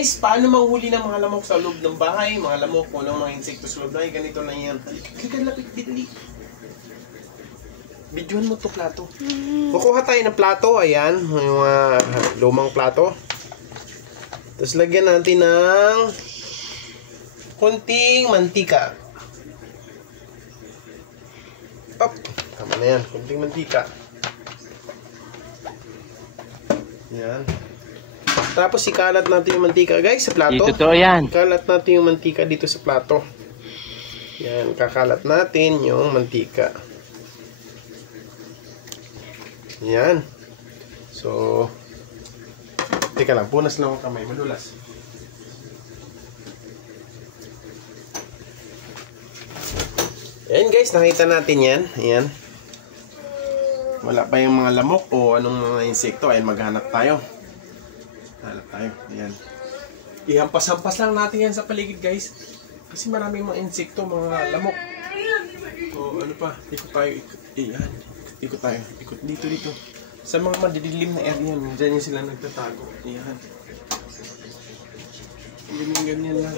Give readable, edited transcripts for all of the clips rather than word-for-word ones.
guys, paano manghuli ng mga lamok sa loob ng bahay? Mga lamok o ng mga insekto sa loob ng bahay. Ganito lang yan. Halika, lapit, dali. Bidyohan mo to plato. Kukuha tayo ng plato. Ayan, yung lumang plato. Tapos lagyan natin ng kunting mantika. Up. Tama na yan. Kunting mantika. Yan. Tapos ikalat natin yung mantika guys sa plato. Totoo yan. Ikalat natin yung mantika dito sa plato. Yan. Kakalat natin yung mantika. Yan. So, teka lang. Punas lang ang kamay. Madulas. Ayan guys. Nakita natin yan. Ayan. Wala pa yung mga lamok o anong mga insekto. Ayan. Maghanap tayo. Hanap tayo. Ayan. Ihampas-hampas lang natin yan sa paligid guys. Kasi maraming mga insekto, mga lamok. O ano pa. Ikot tayo. Ayan. Ikot tayo. Ikot dito. Sa mga madidilim na area. Diyan yung sila nagtatago. Ayan. Ganyan lang.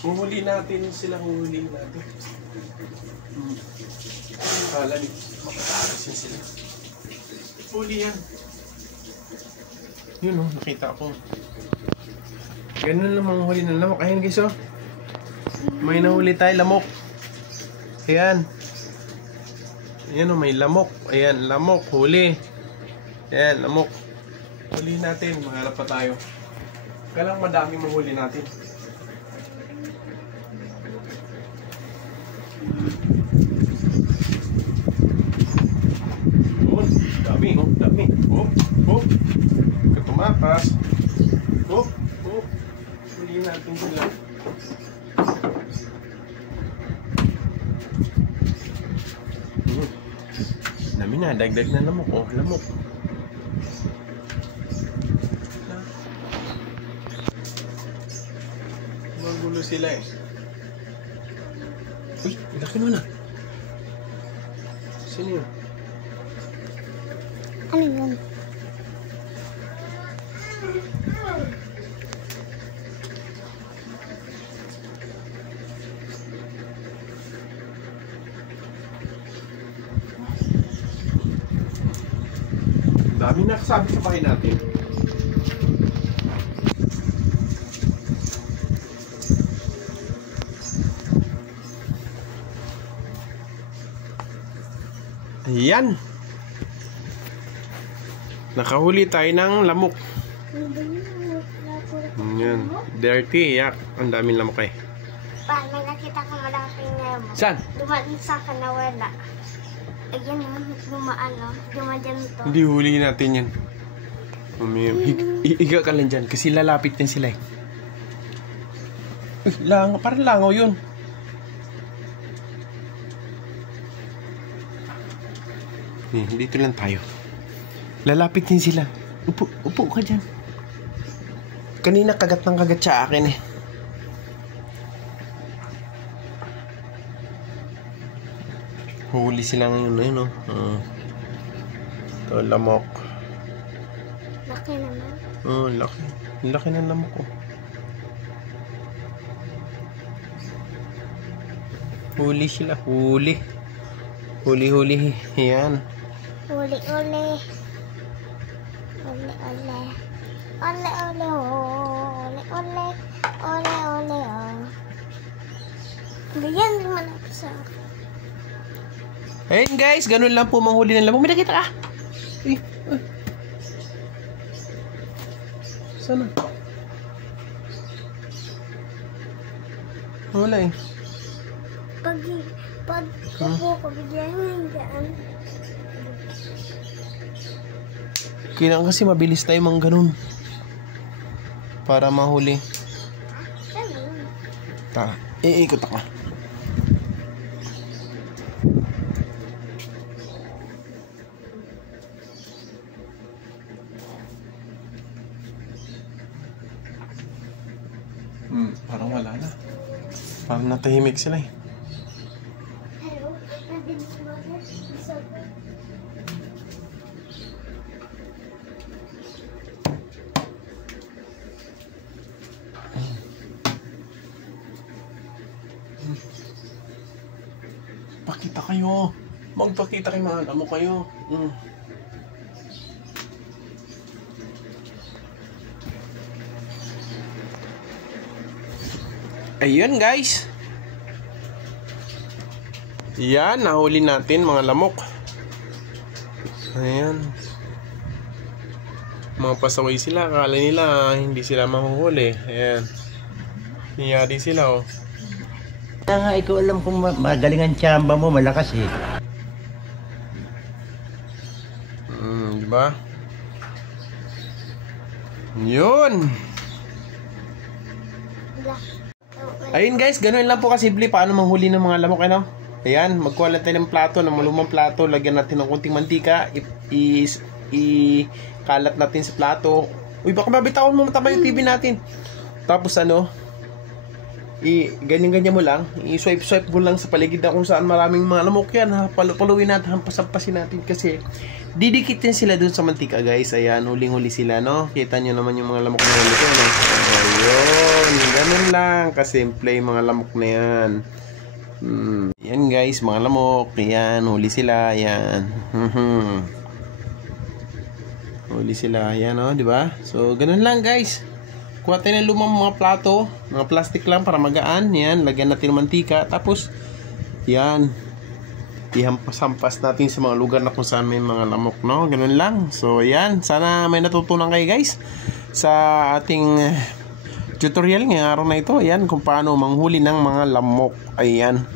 Huhuli natin sila. Huhuli natin. Kala dito. Makataras yan sila. Huli yan. Yun o, nakita ko. Ganun lang mga huli ng lamok. Ayan guys o. May nahuli tayo lamok. Ayan. Ayan o, may lamok. Ayan, lamok. Huli. Ayan, lamok. Huli natin. Mahanap pa tayo. Kailang madami mahuli natin. Oh, dami. Oh, dami. Oh. Tumapas. Oh. Huli natin sila. Dami na, dagdag na lamok. Oh, lamok. Magulo sila eh. Uy, laki mo na. Sino yun? Ano yun? Dami na kasabi sa bahay natin. Ayan. Nakahuli tayo ng lamok. Ayan. Dirty, yak. Ang daming lamok eh. Pa, may nakita ko malaking lamok. Saan? Dumaan sa akin na wala. Ayan o, dumaan o. Dumaan dyan to. Hindi, huliin natin yan. Iga ka lang dyan kasi lalapit din sila eh. Parang langaw yun. Dito lang tayo. Lalapit din sila. Upo ka dyan. Kanina kagat ng kagat sa akin eh. Huli sila ngayon na yun oh. Ito, lamok. Laki naman. Oh, laki. Laki ng lamok oh. Huli sila. Huli. Huli. Yan. Uli. Ganyan naman ako sa akin. Ayun guys, ganun lang po manghuli ng lamok. May nakita ka. Sana? Wala eh. Pag upo ko, bigyan dyan. Kailangan kasi mabilis tayo mang ganun. Para mahuli. Tara, iikot ako. Parang wala na. Parang natahimik sila eh. kayo. Magpakita kayo mga lamok kayo. Ayun guys. Yan, nahuli natin mga lamok. Ayan. Mga pasaway sila, akala nila hindi sila mahuhuli. Ayan. Hiyari sila oh. Kaya nga, ikaw alam kung magaling ang tsamba mo, malakas eh. Diba? Yun. Ayun guys, ganun lang po kasimple paano manghuli ng mga lamok, ano? Ayan, magkuha lang tayo ng plato, ng malumang plato, lagyan natin ng kunting mantika, i-kalat natin sa plato. Uy, baka mabitawan mo matama yung TV natin. Tapos ano, ganyan-ganyan mo lang, i-swipe mo lang sa paligid na kung saan maraming mga lamok yan, ha? Paluin natin, hampasin natin kasi didikit din sila dun sa mantika guys. Ayan, huling-huli sila, no? Kita nyo naman yung mga lamok na huli ko, no? Ayun, ganun lang kasimple yung mga lamok na yan. Yan guys, mga lamok. Ayan, huli sila. Ayan. Huli sila. Ayan, oh, diba? So, ganun lang guys. Kuha tayo ng lumang mga plato, mga plastic lang para magaan. Yan, lagyan natin ng mantika. Tapos, yan, ihampas-hampas natin sa mga lugar na kung saan may mga lamok, no? Ganun lang. So, yan. Sana may natutunan kayo guys sa ating tutorial ngayong araw na ito. Ayan, kung paano manghuli ng mga lamok. Ayan.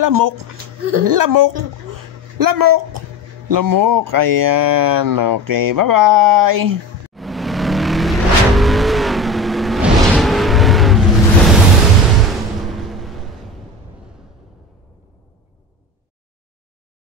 Lamok. Lamok. Lamok. Lamok. Ayan. Okay, bye-bye.